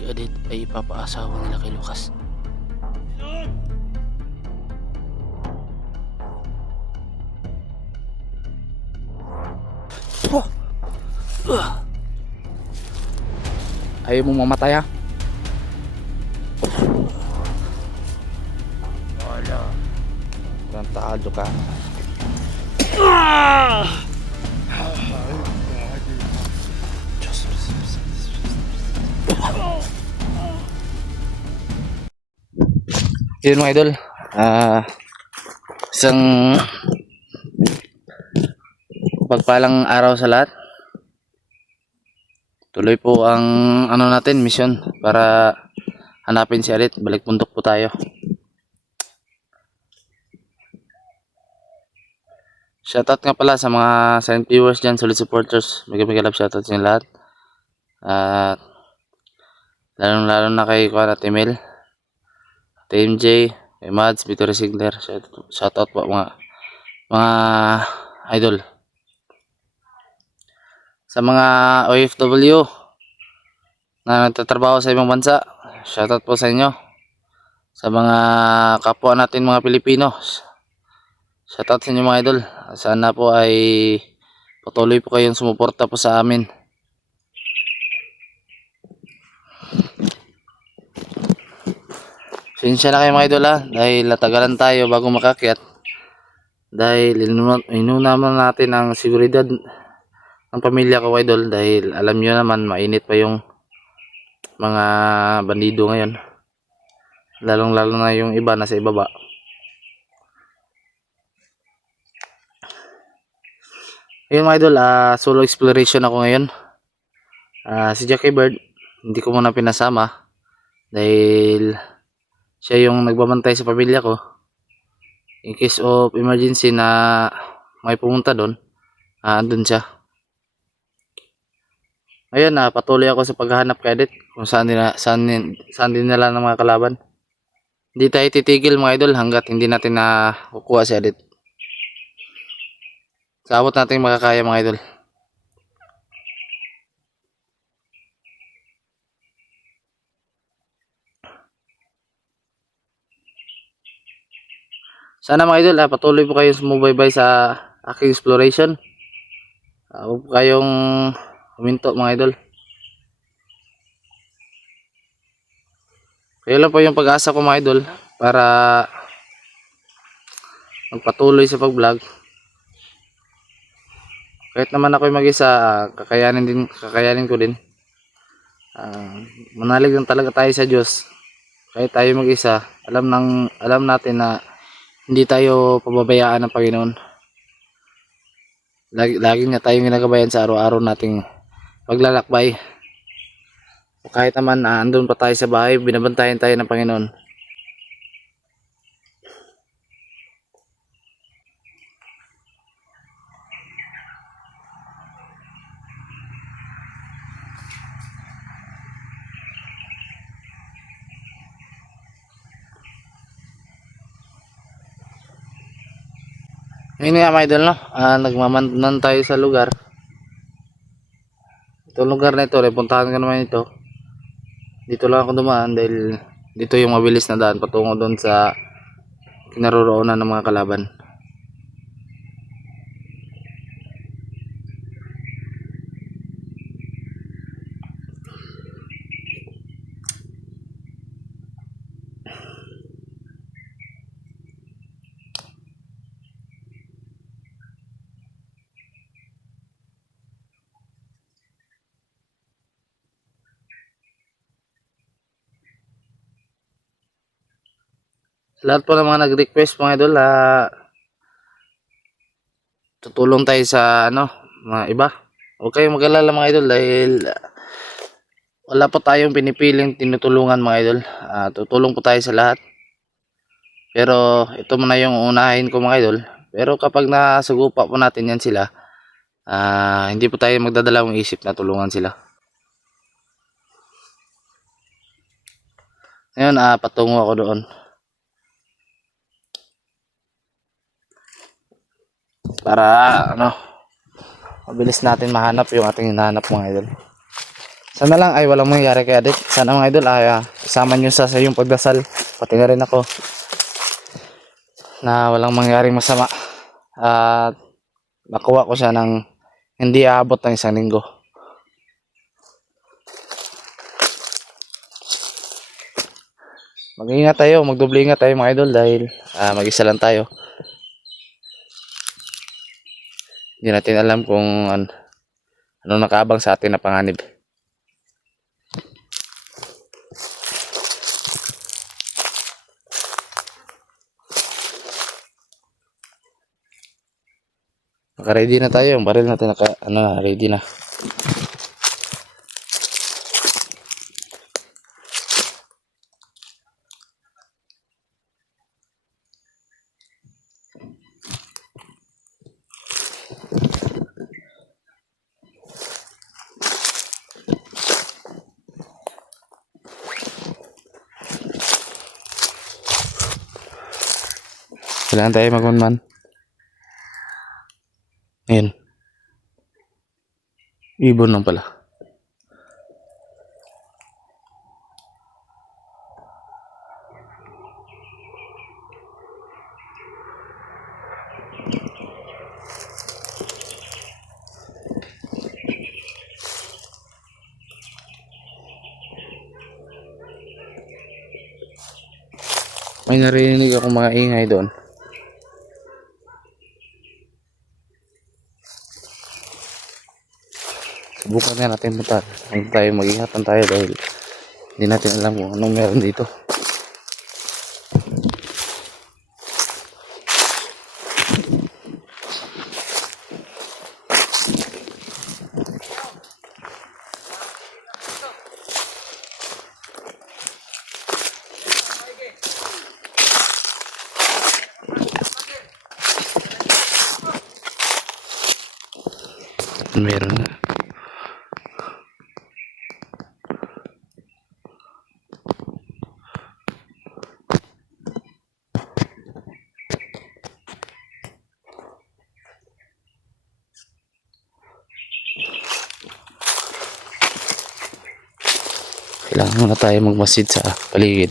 si Adit ay ipapaasawa nila kay Lucas. Ayaw mo mamatay ha? Wala. Rantado ka. Yun mga idol, isang pagpalang araw sa lahat. Tuloy po ang natin, mission para hanapin si Alit. Balik bundok po tayo. Shoutout nga pala sa mga silent viewers dyan, solid supporters. Mega love shoutout sa inyo lahat. At lalo na kay Kuan at Emil, TMJ, kay Mads, Victory Sigler. Shoutout po mga idol. Sa mga OFW na nagtatrabaho sa ibang bansa, shoutout po sa inyo. Sa mga kapwa natin mga Pilipino, shoutout sa inyo mga idol. Sana po ay patuloy po kayong sumuporta po sa amin. Sinsya na kayo mga idol dahil natagalan tayo bago makakyat. Dahil inuna natin ang seguridad ng pamilya ko idol, dahil alam nyo naman mainit pa yung mga bandido ngayon, lalong lalo na yung iba nasa ibaba. Ayun mga idol, solo exploration ako ngayon. Si Jackie Bird hindi ko muna pinasama dahil siya yung nagbabantay sa pamilya ko in case of emergency na may pumunta doon. Andun siya. Ayun, patuloy ako sa paghahanap kay Edit kung saan din nila ng mga kalaban. Hindi tayo titigil mga idol hanggat hindi natin kukuha si Edit. Sa abot natin makakaya mga idol. Sana mga idol, patuloy po kayong sumubaybay sa aking exploration. Huwag po kayong huminto mga idol. Kaya lang po yung pag-asa ko mga idol para magpatuloy sa pag-vlog. Kahit naman ako mag-isa, kakayanin ko din. Manalig lang talaga tayo sa Diyos. Kahit tayo mag-isa, alam natin na hindi tayo pababayaan ng Panginoon. Lagi niya tayong ginagabayan sa araw-araw nating paglalakbay. Kahit naman andun pa tayo sa bahay, binabantayan tayo ng Panginoon. Ngayon nga mga idol, no? Nagmamantunan tayo sa lugar. Itong lugar na ito, puntahan ko naman ito. Dito lang ako dumaan dahil dito yung mabilis na daan patungo doon sa kinaroroonan ng mga kalaban. Lahat po ng mga nag-request mga idol, tutulong tayo sa mga iba. Huwag kayong mag-alala mga idol dahil wala po tayong pinipiling tinutulungan mga idol. Tutulong po tayo sa lahat. Pero ito muna yung unahin ko mga idol. Pero kapag nasagupa po natin yan sila, hindi po tayo magdadalawang isip na tulungan sila. Ngayon patungo ako doon. Para mabilis natin mahanap yung ating hinahanap mga idol. Sana lang ay walang mangyari kay Adik. Sana mga idol ay kasama nyo sa yung pagdasal. Pati na rin ako na walang mangyaring masama. At makuha ko siya ng hindi aabot ng 1 linggo. Mag-ingat tayo, magdoble ingat tayo mga idol dahil mag-isa lang tayo. Hindi natin alam kung ano nakaabang sa atin na panganib. Naka-ready na tayo, yung baril natin ready na. Kailangan tayo mag-1-man. Ayan. Ibon lang pala. May narinig ako mga ingay doon. Subukan nga natin punta. Mag-ingatan tayo dahil hindi natin alam kung anong meron dito. Meron na. Kailangan na tayo magmasid sa paligid.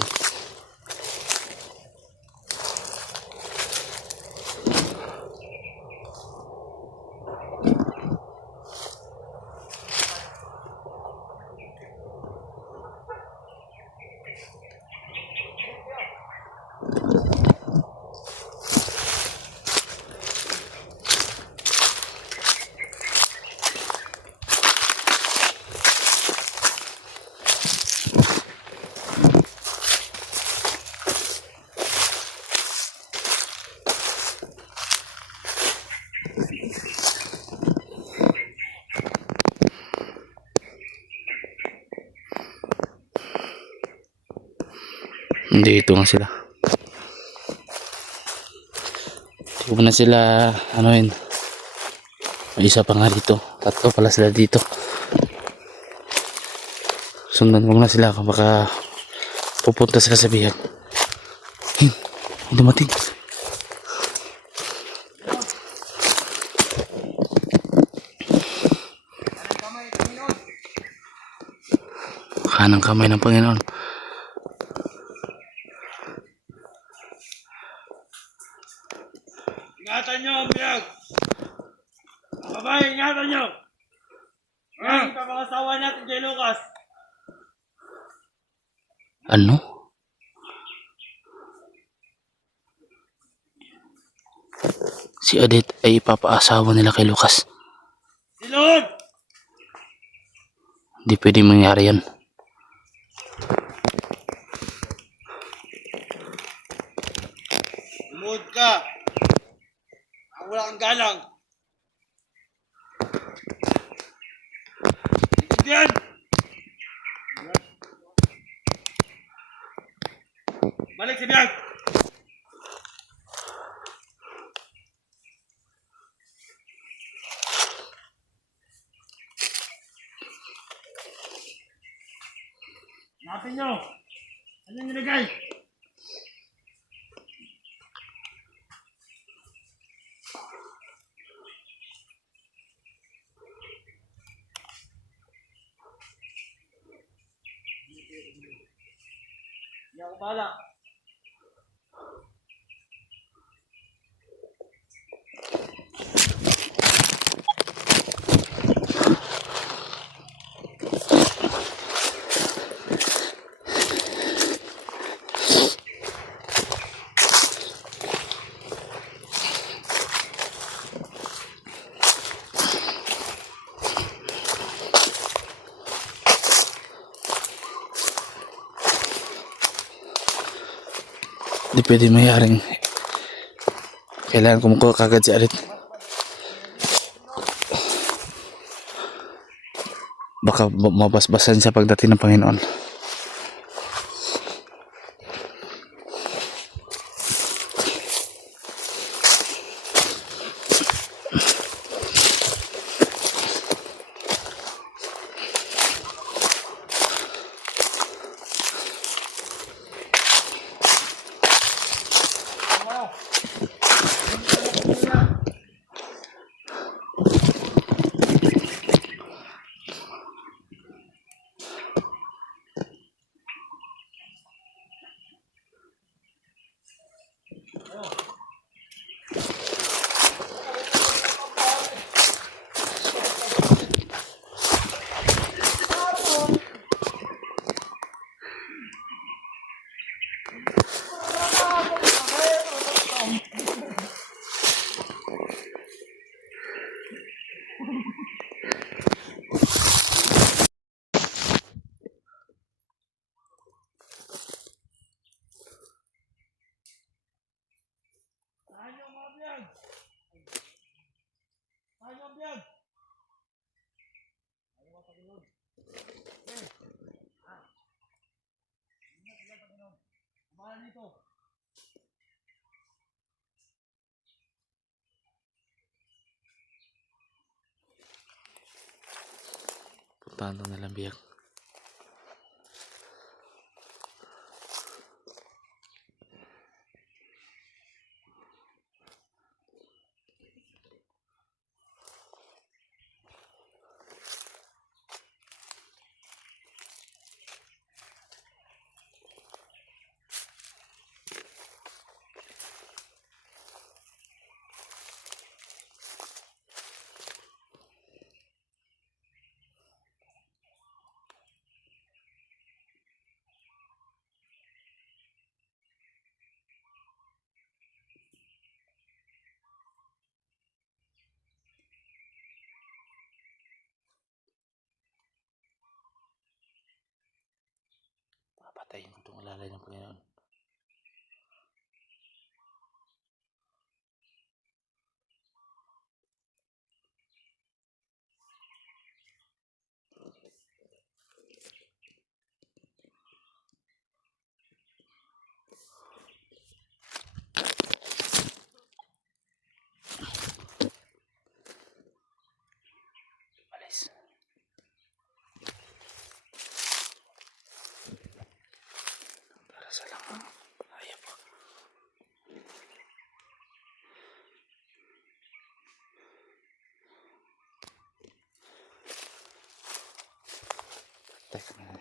Dito nga sila. Hindi ko na sila anuin. May isa pa nga dito. 3 pala sila dito. Sundan ko na sila kung baka pupunta sila sa bihag. Dumating. Kanang kamay ng Panginoon. Ingatan nyo ang biyag! Kabay, ingatan nyo! Ngayon pa mga asawa natin kay Lucas. Ano? Si Odette ay ipapaasawa nila kay Lucas. Silod! Hindi pwede mangyari yan. Lumuhod ka! Ang wala kang galang! Ikot yan! Balik sa biyag! Hanapin nyo! Ano yung nilagay? Hindi ako bahala. Di pwede mayaring kailangan kumukuha kagad si Arit. Baka mabasbasan siya pagdating ng Panginoon. Puntahan na lang biyak. Papatayin ko itong alalay ng Panginoon. Alis. Para sa lang. Ayaw po. Teka na.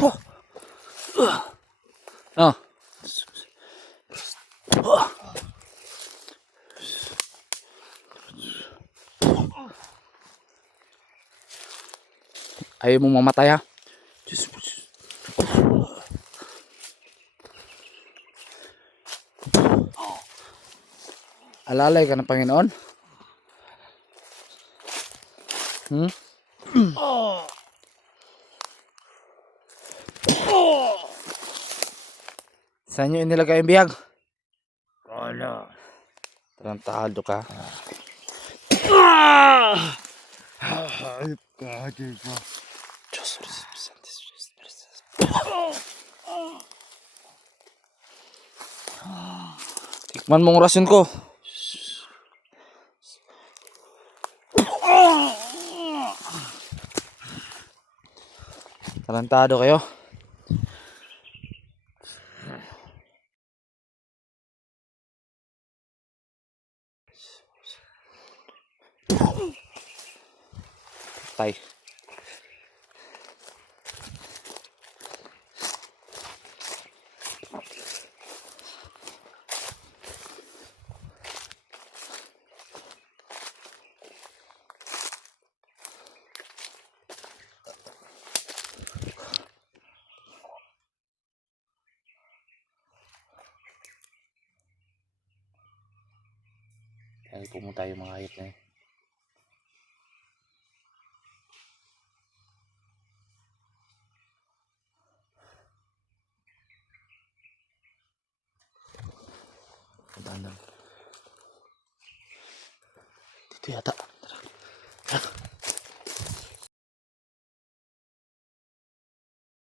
Oh. Ayaw mong mamatay ha? Alalay ka ng Panginoon? Saan nyo inilagay yung biyag? Wala. Tarantado ka. Diyos, tikman mong rason ko. Tarantado kayo. patay. Kaya pumunta yung mga hayop na yun. Dahan. Dito yata.